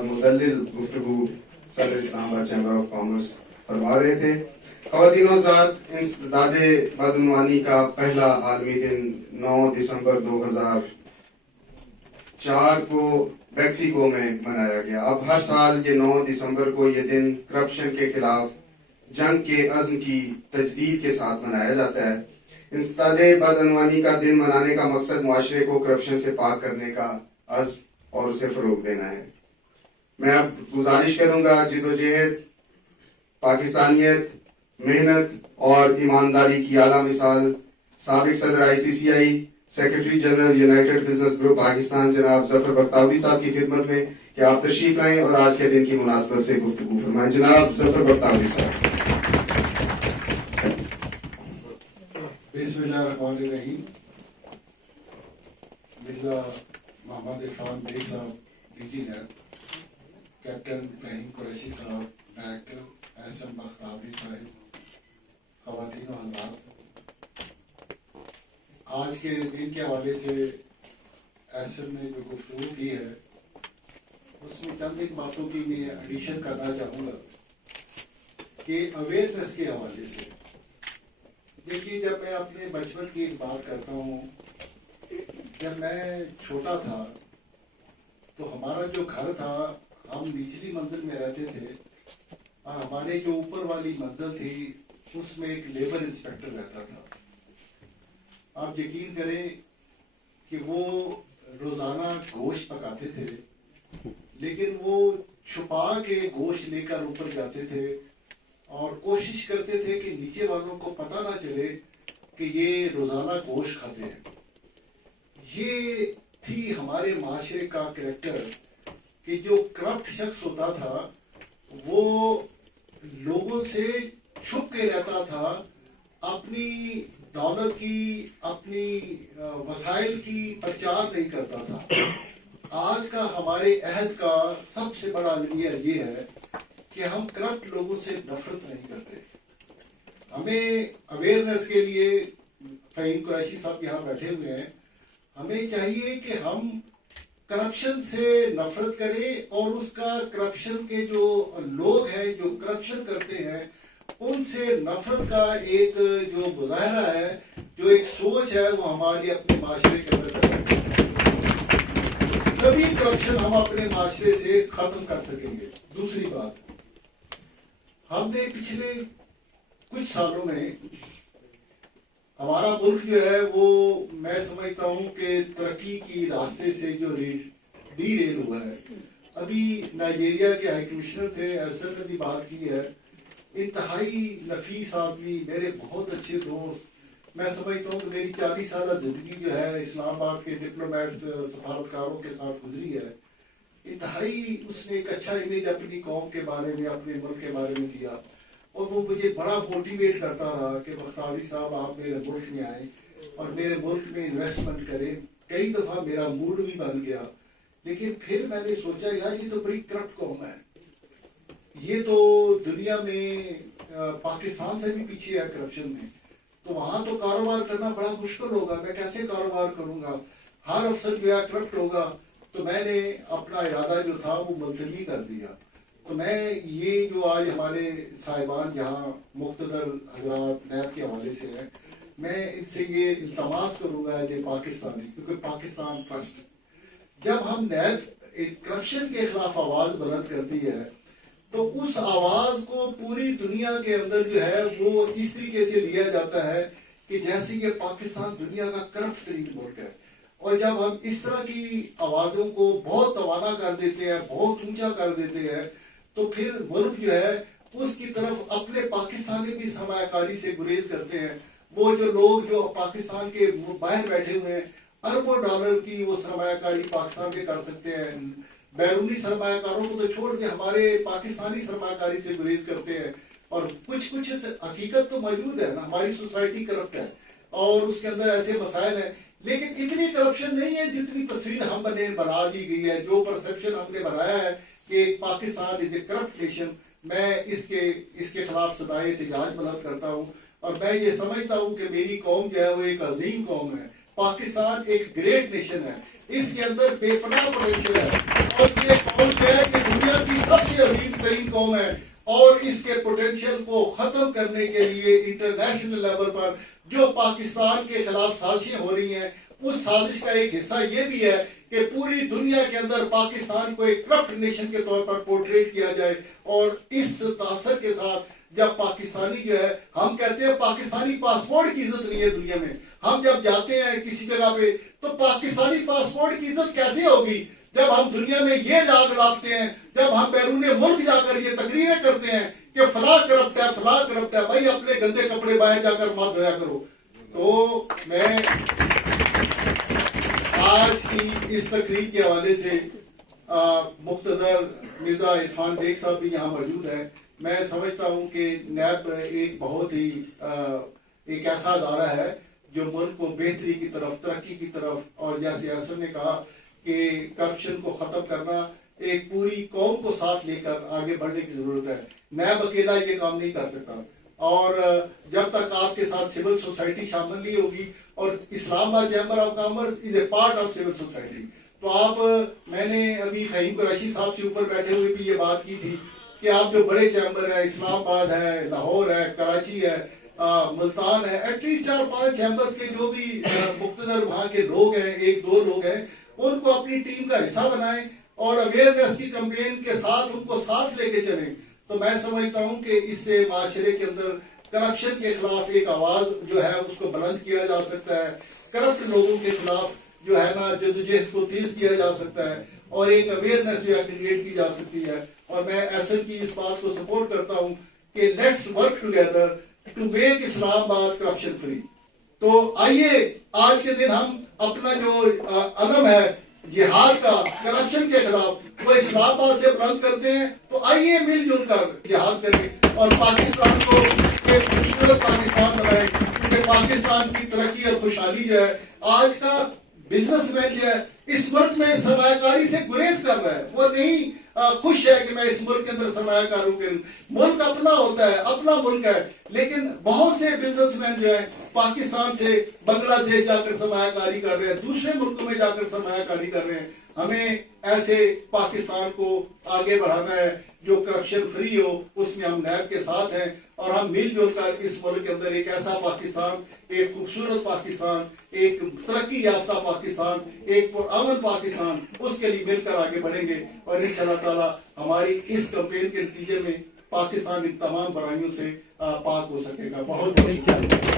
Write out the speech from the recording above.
बहुत मुदल्लिल गुफ्तगू सदर इस्लामाबाद चैम्बर ऑफ कॉमर्स फरमा रहे थे। ख़वातीन और हज़रात, इंसदादे बदउनवानी का पहला आलमी दिन 9 दिसंबर 2004 को मैक्सिको में मनाया गया। अब हर साल ये 9 दिसंबर को ये दिन करप्शन के खिलाफ जंग के अज़्म की तजदीद के साथ मनाया जाता है। इंसदादे बदउनवानी का दिन मनाने का मकसद मुआशरे को करप्शन से पाक करने का अज़्म और उसे फ़रोग़ देना है। मैं अब गुजारिश करूंगा जिद्दोजहद, पाकिस्तानियत, मेहनत और ईमानदारी की आला मिसाल साबिक सदर ICCI, secretary general United business group Pakistan जनाब जफर बख्तावरी साहब की खिदमत में कि आप तशरीफ लाएं और आज के दिन की मुनासबत से गुफ्तगू फरमाएं। जनाब जफर बख्तावरी साहब। बिस्मिल्लाहिर्रहमानिर्रहीम। मिर्जा मोहम्मद इरफान बेग साहब DG ने, कैप्टन फहीम कुरैशी साहब, डायरेक्टर SM बख्तावरी साहब, ख़वातीन और हज़रात, आज के दिन के हवाले से SM ने जो गुफ्तगू की है उसमें चंद एक बातों की मैं एडिशन करना चाहूँगा कि अवेयरनेस के हवाले से। देखिए, जब मैं अपने बचपन की एक बात करता हूँ, जब मैं छोटा था तो हमारा जो घर था, हम निचली मंजिल में रहते थे और हमारे जो ऊपर वाली मंजिल थी उसमें एक लेबर इंस्पेक्टर रहता था। आप यकीन करें कि वो रोजाना गोश्त पकाते थे, लेकिन वो छुपा के गोश्त लेकर ऊपर जाते थे और कोशिश करते थे कि नीचे वालों को पता ना चले कि ये रोजाना गोश्त खाते हैं। ये थी हमारे माशरे का कैरेक्टर कि जो करप्ट शख्स होता था वो लोगों से छुप के रहता था, अपनी दौलत की, अपनी वसाइल की प्रचार नहीं करता था। आज का हमारे अहद का सबसे बड़ा अलमिया ये है कि हम करप्ट लोगों से नफरत नहीं करते। हमें अवेयरनेस के लिए, फहीम कुरैशी साहब यहाँ बैठे हुए हैं, हमें चाहिए कि हम करप्शन से नफरत करें और उसका करप्शन के जो लोग हैं जो करप्शन करते हैं उनसे नफरत का एक जो मुजाहरा है, जो एक सोच है, वो हमारी अपने माशरे के अंदर तभी करप्शन हम अपने माशरे से खत्म कर सकेंगे। दूसरी बात, हमने पिछले कुछ सालों में हमारा मुल्क जो है वो, मैं समझता हूँ कि तरक्की की रास्ते से जो डीरेल हुआ है। अभी नाइजीरिया के हाई कमिश्नर थे, SM ने भी बात की है, इंतहाई नफीस आदमी, मेरे बहुत अच्छे दोस्त। मैं समझता हूँ कि मेरी 40 साल जिंदगी जो है इस्लामाबाद के डिप्लोमेट्स, सफारतकारों के साथ गुजरी है। इंतहाई उसने एक अच्छा इमेज अपनी कौम के बारे में, अपने मुल्क के बारे में दिया और वो मुझे बड़ा मोटिवेट करता रहा कि बख्तावरी साहब आप मेरे मुल्क में आए और मेरे मुल्क में इन्वेस्टमेंट करें। कई दफा मेरा मूड भी बन गया, लेकिन फिर मैंने सोचा यार ये तो बड़ी करप्ट कौम है, ये तो दुनिया में पाकिस्तान से भी पीछे है करप्शन में, तो वहां तो कारोबार करना बड़ा मुश्किल होगा, मैं कैसे कारोबार करूंगा, हर अफसर जो है करप्ट होगा। तो मैंने अपना इरादा जो था वो मुलतवी कर दिया। तो मैं ये जो आज हमारे साहिबान यहाँ मुख्तदर हजरात नैब के हवाले से है, मैं इनसे ये इल्तमास करूंगा एज ए पाकिस्तानी, क्योंकि पाकिस्तान फर्स्ट। जब हम नैब करप्शन के खिलाफ आवाज बुलंद करती है तो उस आवाज को पूरी दुनिया के अंदर जो है वो इस तरीके से लिया जाता है कि जैसे ये पाकिस्तान दुनिया का करप्ट तरीन मुल्क है। और जब हम इस तरह की आवाजों को बहुत तवाना कर देते हैं, बहुत ऊंचा कर देते हैं, तो फिर मुल्क जो है उसकी तरफ अपने पाकिस्तानी भी सरमायाकारी से गुरेज करते हैं। वो जो लोग जो पाकिस्तान के बाहर बैठे हुए हैं, अरबों डॉलर की वो सरमायाकारी पाकिस्तान के कर सकते हैं। बैरूनी सरमायाकारों को तो छोड़ के हमारे पाकिस्तानी सरमायाकारी से गुरेज करते हैं। और कुछ हकीकत तो मौजूद है ना, हमारी सोसाइटी करप्ट है और उसके अंदर ऐसे मसाइल हैं, लेकिन इतनी करप्शन नहीं है जितनी तस्वीर हमने बना दी गई है, जो परसेप्शन हमने बनाया है कि Pakistan is a corrupt nation. मैं इसके खिलाफ सदाए एहतजाज बुलंद करता हूँ और मैं ये समझता हूँ कि मेरी कौम जो है वो एक अजीम कौम है। पाकिस्तान एक ग्रेट नेशन है, इसके अंदर बेपनाह पोटेंशियल है और ये कौम जो है तरीन कौम है और इसके पोटेंशियल को खत्म करने के लिए इंटरनेशनल लेवल पर जो पाकिस्तान के खिलाफ साजिशें हो रही हैं, उस साजिश का एक हिस्सा ये भी है कि पूरी दुनिया के अंदर पाकिस्तान को एक करप्ट नेशन के तौर पर पोर्ट्रेट किया जाए। और इस तासर के साथ जब पाकिस्तानी जो है, हम कहते हैं पाकिस्तानी पासपोर्ट की इज्जत नहीं है दुनिया में। हम जब जाते हैं किसी जगह पे तो पाकिस्तानी पासपोर्ट की इज्जत कैसे होगी जब हम दुनिया में ये लाग लाते हैं, जब हम बैरूने मुल्क जाकर ये तकरीरें करते हैं कि फला करप्ट है, फला करप्ट है। भाई अपने गंदे कपड़े बाहर जाकर मत धोया करो। तो मैं आज की इस तकरीर के हवाले से मुक्तदर मिर्जा इरफान बेग साहब भी यहाँ मौजूद है। मैं समझता हूँ कि नैब एक बहुत ही एक ऐसा अदारा है जो मुल्क को बेहतरी की तरफ, तरक्की की तरफ, और जैसे असर ने कहा कि करप्शन को खत्म करना, एक पूरी कौम को साथ लेकर आगे बढ़ने की जरूरत है। नैब अकेला ये काम नहीं कर सकता और जब तक आपके साथ सिविल सोसाइटी शामिल नहीं होगी, और Islamabad chamber of commerce is a part of civil society. तो आप, मैंने अभी फहीम कुरैशी साहब से ऊपर बैठे हुए भी ये बात की थी कि आप जो बड़े चैम्बर है, इस्लामाबाद है, लाहौर है, कराची है, मुल्तान है, एटलीस्ट 4-5 चैम्बर्स के जो भी मुख्तदर वहाँ के लोग हैं, 1-2 लोग हैं, उनको अपनी टीम का हिस्सा बनाएं और अवेयरनेस की कैंपेन के साथ उनको साथ लेके चलें। तो मैं समझता हूँ कि इससे माशरे के अंदर करप्शन के खिलाफ एक आवाज जो है उसको बुलंद किया जा सकता है, करप्ट लोगों के खिलाफ जो है ना जद्दोजहद को तेज किया जा सकता है और एक अवेयरनेस जो है क्रिएट की जा सकती है। और मैं एसएन की इस बात को सपोर्ट करता हूँ कि let's work together to make Islamabad corruption free. तो आइए आज के दिन हम अपना जो अलम है जिहाद का करप्शन के खिलाफ वो इस्लामाबाद से बुलंद करते हैं। तो आइए मिलजुल कर जिहाद करें और पाकिस्तान को एक खूबसूरत पाकिस्तान बनाएं कि पाकिस्तान की तरक्की और खुशहाली जो है, आज का बिजनेसमैन जो है इस मुल्क में सरमायाकारी से गुरेज कर रहा है, वो नहीं खुश है कि मैं इस मुल्क के अंदर सरमायाकार हूं। मुल्क अपना होता है, अपना मुल्क है, लेकिन बहुत से बिजनेसमैन जो है पाकिस्तान से बांग्लादेश जाकर सरमायाकारी कर रहे हैं, दूसरे मुल्कों में जाकर सरमायाकारी कर रहे हैं। हमें ऐसे पाकिस्तान को आगे बढ़ाना है जो करप्शन फ्री हो, उसमें हम नैब के साथ हैं और हम मिलजुल कर इस मुल्क के अंदर एक ऐसा पाकिस्तान, एक खूबसूरत पाकिस्तान, एक तरक्की याफ्ता पाकिस्तान, एक अमन पाकिस्तान, उसके लिए मिलकर आगे बढ़ेंगे और इंशाअल्लाह ताला हमारी इस कैंपेन के नतीजे में पाकिस्तान इन तमाम बुराइयों से पाक हो सकेगा। बहुत बहुत